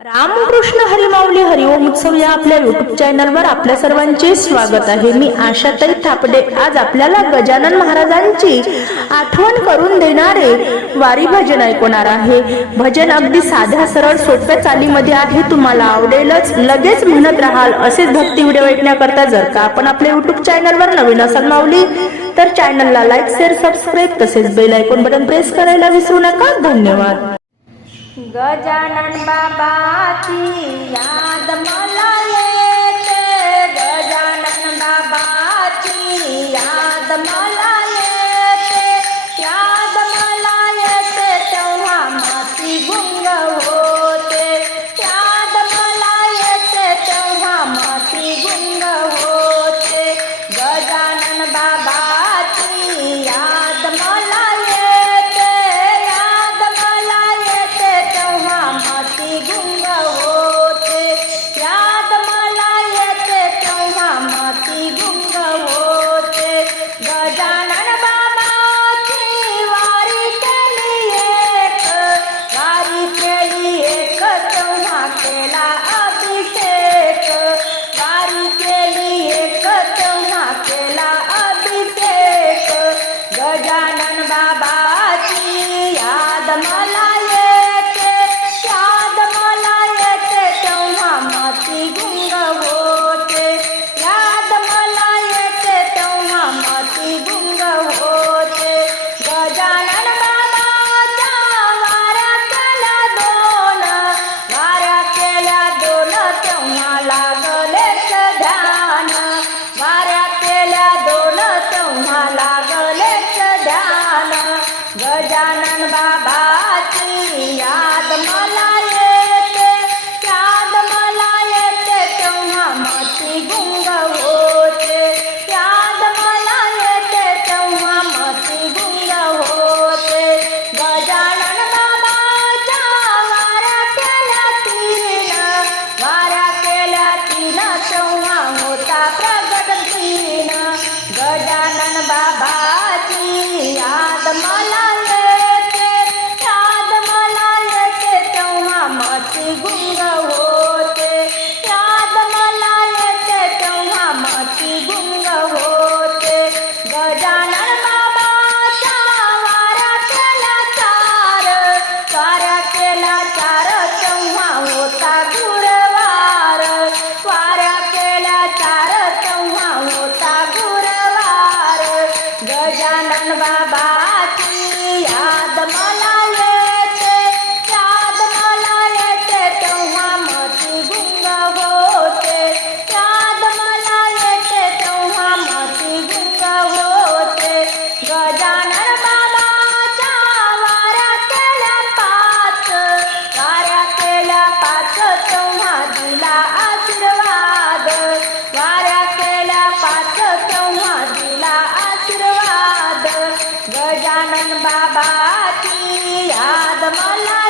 रामकृष्ण हरिमाऊली हरिओम उत्सव या आपल्या युट्यूब चॅनलवर आपल्या सर्वांचे स्वागत आहे. मी आशाताई थापडे. आज आपल्याला गजानन महाराजांची आठवण करून देणारे वारी भजन ऐकवणार आहे. भजन अगदी साध्या सरळ सोप्या चालीमध्ये आहे. तुम्हाला आवडेलच. लगेच म्हणत राहाल. असेच भक्ती व्हिडिओ ऐकण्याकरता जर का आपण आपल्या युट्यूब चॅनलवर नवीन असाल माऊली तर चॅनलला लाईक शेअर सबस्क्राईब तसेच बेल ऐकून बटन प्रेस करायला विसरू नका. धन्यवाद. ગજાનન બાબાથી યાદ મલાય ગજાનન બાબાથી યાદ મલાય ગજાનન બાબાની યાદ મલા